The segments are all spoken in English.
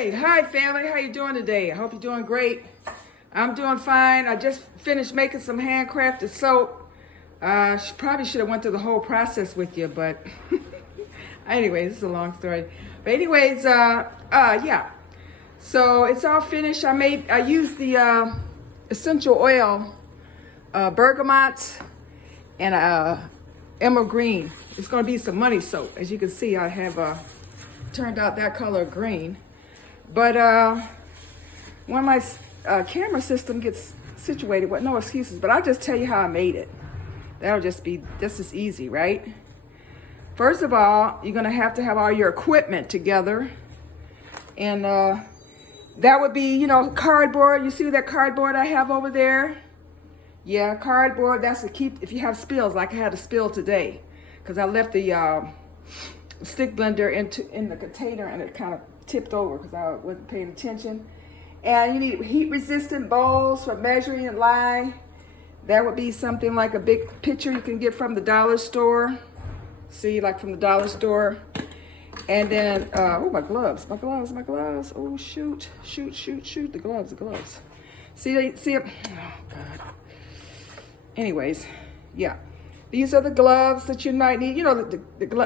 Hi family, how you doing today? I hope you're doing great. I'm doing fine. I just finished making some handcrafted soap. Probably should have went through the whole process with you, but anyways, this is a long story. But anyways, yeah. So it's all finished. I used the essential oil, bergamot and emerald green. It's gonna be some money soap. As you can see, I have turned out that color green. But when my camera system gets situated, with no excuses, but I'll just tell you how I made it. That'll just be just as easy, right? First of all, you're gonna have to have all your equipment together. And that would be, cardboard. You see that cardboard I have over there? Yeah, cardboard, that's to keep, if you have spills, like I had a spill today, because I left the stick blender in the container and it kind of tipped over because I wasn't paying attention. And you need heat resistant bowls for measuring and lye. That would be something like a big pitcher you can get from the dollar store. See, like from the dollar store. And then, oh, my gloves. Oh, shoot, the gloves. See it? Oh, God. Anyways, yeah. These are the gloves that you might need. You know, the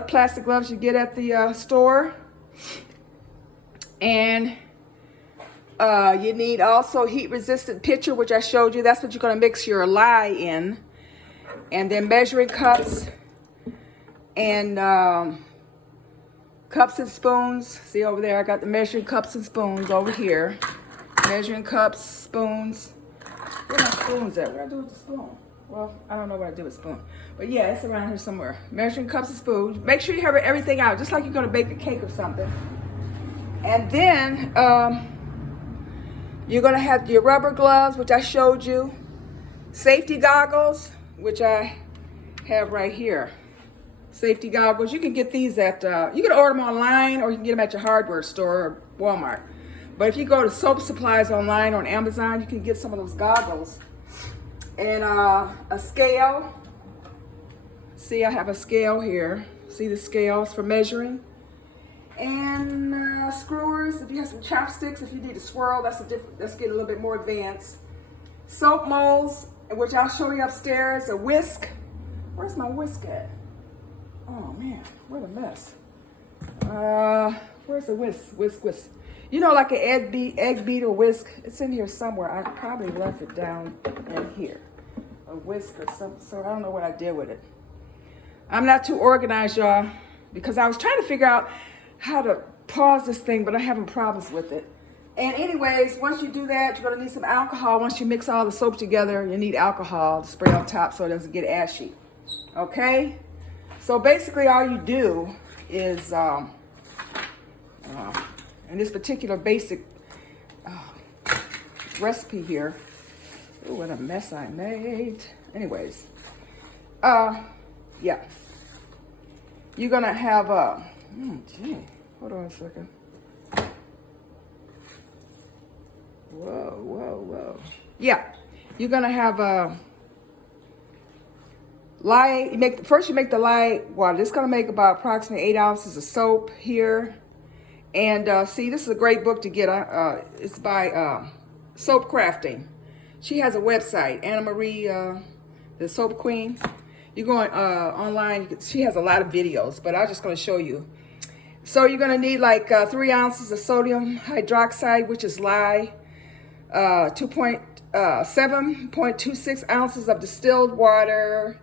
plastic gloves you get at the store. And you need also heat-resistant pitcher, which I showed you. That's what you're going to mix your lye in. And then measuring cups and cups and spoons. See over there, I got the measuring cups and spoons over here. Measuring cups, spoons. Where are my spoons at? What do I do with the spoon? Well, I don't know what I do with spoon. But yeah, it's around here somewhere. Measuring cups and spoons. Make sure you have everything out, just like you're going to bake a cake or something. And then you're going to have your rubber gloves, which I showed you. Safety goggles, which I have right here. Safety goggles. You can get these at, you can order them online or you can get them at your hardware store or Walmart. But if you go to soap supplies online or on Amazon, you can get some of those goggles. And a scale. See, I have a scale here. See the scales for measuring. And screwers. If you have some chopsticks, if you need to swirl, let's get a little bit more advanced. Soap molds, which I'll show you upstairs. A whisk. Where's my whisk at? Oh man, what a mess. Where's the whisk? You know, like an egg beater whisk. It's in here somewhere. I probably left it down in here. A whisk or something. So I don't know what I did with it. I'm not too organized, y'all, because I was trying to figure out how to pause this thing, but I'm having problems with it. And anyways, once you do that, you're gonna need some alcohol. Once you mix all the soap together, you need alcohol to spray on top so it doesn't get ashy. Okay? So basically all you do is, in this particular basic recipe here, ooh, what a mess I made. Anyways, yeah. You're gonna have gee, hold on a second. Whoa. Yeah, you're gonna have lye. First you make the lye water. This is gonna make about approximately 8 ounces of soap here. And see, this is a great book to get. It's by Soap Crafting. She has a website, Anna Marie, the Soap Queen. You go online, she has a lot of videos, but I'm just gonna show you. So you're gonna need like 3 ounces of sodium hydroxide, which is lye, 7.26 ounces of distilled water,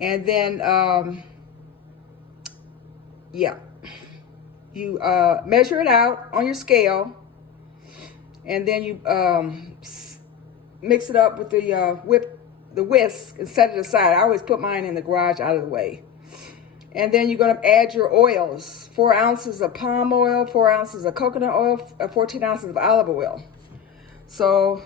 and then, yeah. You measure it out on your scale, and then you mix it up with the whisk and set it aside. I always put mine in the garage out of the way. And then you're going to add your oils. 4 ounces of palm oil, 4 ounces of coconut oil, 14 ounces of olive oil. So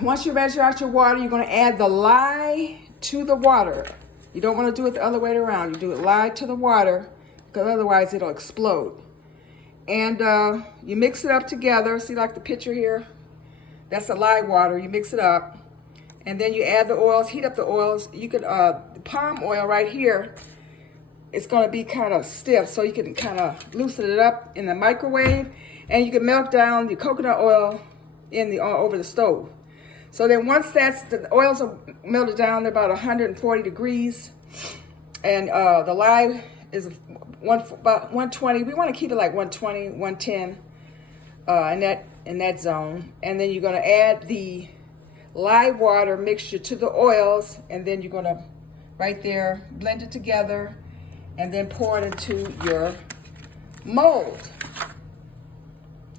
once you measure out your water, you're going to add the lye to the water. You don't want to do it the other way around. You do it lye to the water, because otherwise it'll explode. And you mix it up together. See, like the picture here? That's the lye water. You mix it up. And then you add the oils, heat up the oils. You could, the palm oil right here it's going to be kind of stiff, so you can kind of loosen it up in the microwave, and you can melt down the coconut oil in the over the stove. So then once the oils are melted down, they're about 140 degrees, and the lye is about 120. We want to keep it like 120, 110 in that zone. And then you're going to add the lye water mixture to the oils, and then you're going to right there blend it together, and then pour it into your mold.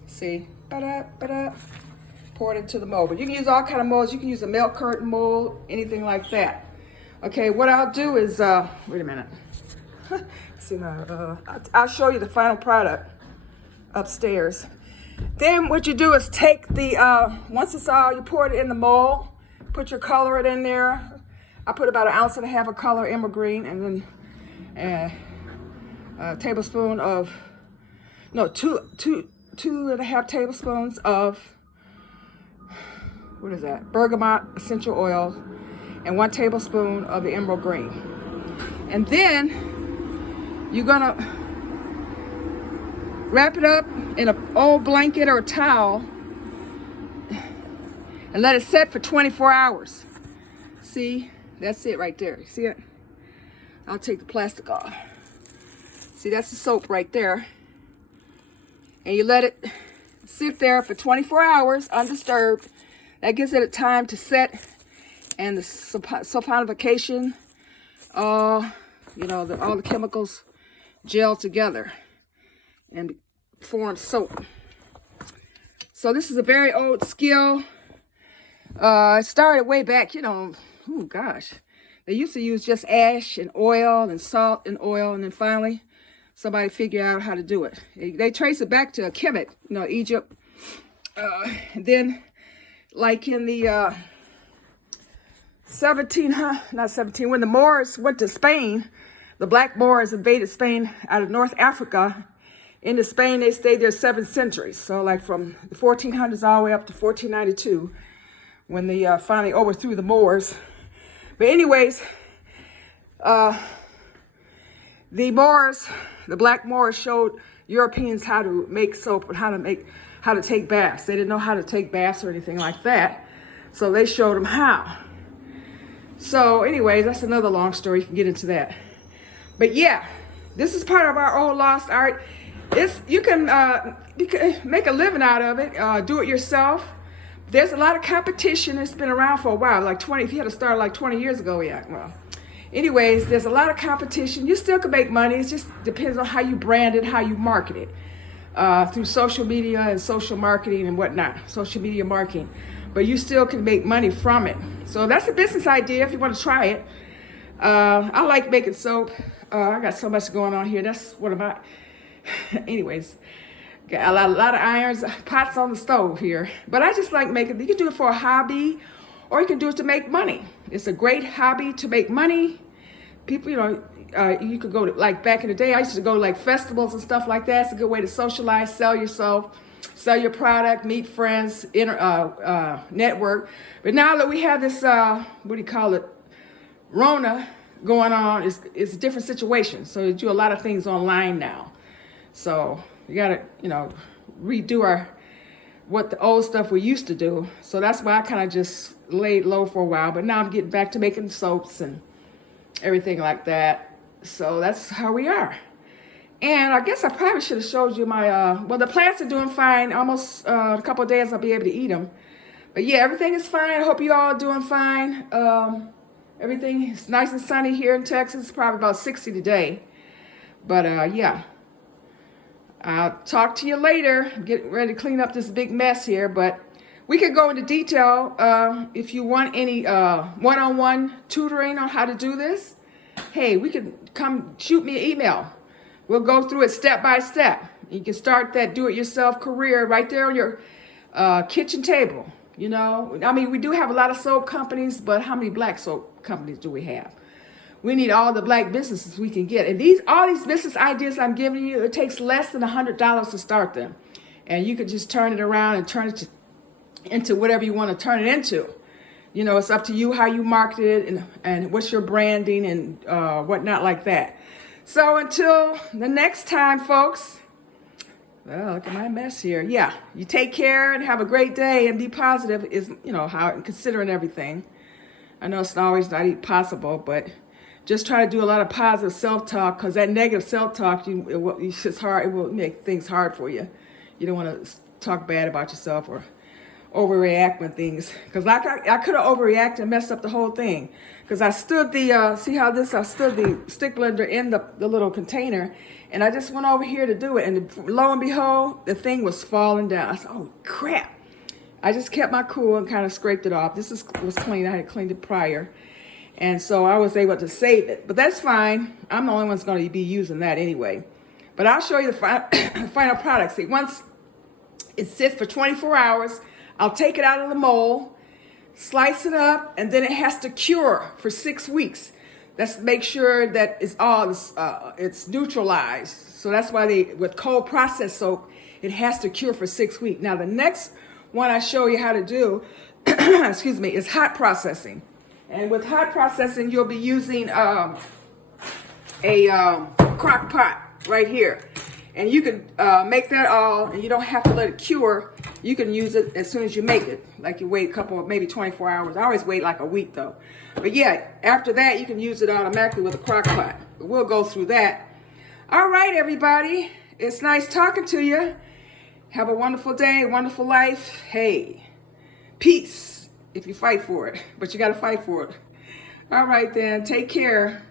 See, pour it into the mold. But you can use all kind of molds. You can use a milk curtain mold, anything like that. Okay, what I'll do is wait a minute. See now, I'll show you the final product upstairs. Then what you do is take the once it's all, you pour it in the mold, put your colorant in there. I put about 1.5 ounces of color emerald green, and then a tablespoon of, no, two and a half tablespoons of, what is that? Bergamot essential oil, and 1 tablespoon of the emerald green. And then you're gonna wrap it up in an old blanket or a towel and let it set for 24 hours. See? That's it right there. See it? I'll take the plastic off. See, that's the soap right there. And you let it sit there for 24 hours undisturbed. That gives it a time to set, and the sulfonification, you know, all the chemicals gel together and form soap. So this is a very old skill. It started way back, you know, oh gosh. They used to use just ash and oil and salt and oil, and then finally somebody figured out how to do it. They trace it back to Kemet, you know, Egypt. Then, like in the when the Moors went to Spain, the Black Moors invaded Spain out of North Africa. Into Spain, they stayed there 7 centuries. So like from the 1400s all the way up to 1492, when they finally overthrew the Moors. But anyways, the Moors, the Black Moors, showed Europeans how to make soap and how to take baths. They didn't know how to take baths or anything like that, so they showed them how. So anyways, that's another long story. You can get into that. But yeah, this is part of our old lost art. You can make a living out of it, do it yourself. There's a lot of competition. It's been around for a while, like 20, if you had to start like 20 years ago, yeah, well. Anyways, there's a lot of competition. You still can make money. It just depends on how you brand it, how you market it, through social media and social marketing and whatnot, social media marketing. But you still can make money from it. So that's a business idea if you want to try it. I like making soap. I got so much going on here. That's one of my, anyways. Got a lot of irons, pots on the stove here. But I just like making, you can do it for a hobby, or you can do it to make money. It's a great hobby to make money. People, you know, you could go to, like back in the day, I used to go to like festivals and stuff like that. It's a good way to socialize, sell yourself, sell your product, meet friends, network. But now that we have this, what do you call it, Rona going on, it's a different situation. So you do a lot of things online now. So we gotta, you know, redo what the old stuff we used to do. So that's why I kind of just laid low for a while. But now I'm getting back to making soaps and everything like that. So that's how we are. And I guess I probably should have showed you my, well, the plants are doing fine. Almost a couple of days I'll be able to eat them. But yeah, everything is fine. I hope you all are doing fine. Everything is nice and sunny here in Texas. It's probably about 60 today. But yeah. I'll talk to you later. Getting ready to clean up this big mess here, but we could go into detail if you want any one-on-one tutoring on how to do this. Hey, we could come shoot me an email. We'll go through it step by step. You can start that do-it-yourself career right there on your kitchen table. You know, I mean, we do have a lot of soap companies, but how many black soap companies do we have? We need all the black businesses we can get. And all these business ideas I'm giving you, it takes less than $100 to start them. And you could just turn it around and turn it into whatever you want to turn it into. You know, it's up to you how you market it and what's your branding and whatnot like that. So until the next time, folks, well, look at my mess here. Yeah, you take care and have a great day and be positive is, how considering everything. I know it's not always not possible, but just try to do a lot of positive self-talk, because that negative self-talk, it's hard. It will make things hard for you. You don't want to talk bad about yourself or overreact when things, because I could have overreacted and messed up the whole thing, because I stood I stood the stick blender in the little container, and I just went over here to do it, and lo and behold, the thing was falling down. I said, oh crap. I just kept my cool and kind of scraped it off. This was clean. I had cleaned it prior, and so I was able to save it, but that's fine. I'm the only one that's going to be using that anyway. But I'll show you the final product. See, once it sits for 24 hours, I'll take it out of the mold, slice it up, and then it has to cure for 6 weeks. Let's make sure that it's neutralized. So that's why with cold processed soap, it has to cure for 6 weeks. Now the next one I show you how to do, excuse me, is hot processing. And with hot processing, you'll be using a crock pot right here. And you can make that all, and you don't have to let it cure. You can use it as soon as you make it. Like you wait a couple of, maybe 24 hours. I always wait like a week though. But yeah, after that, you can use it automatically with a crock pot. But we'll go through that. All right, everybody. It's nice talking to you. Have a wonderful day, wonderful life. Hey, peace if you fight for it. But you got to fight for it. All right then, take care.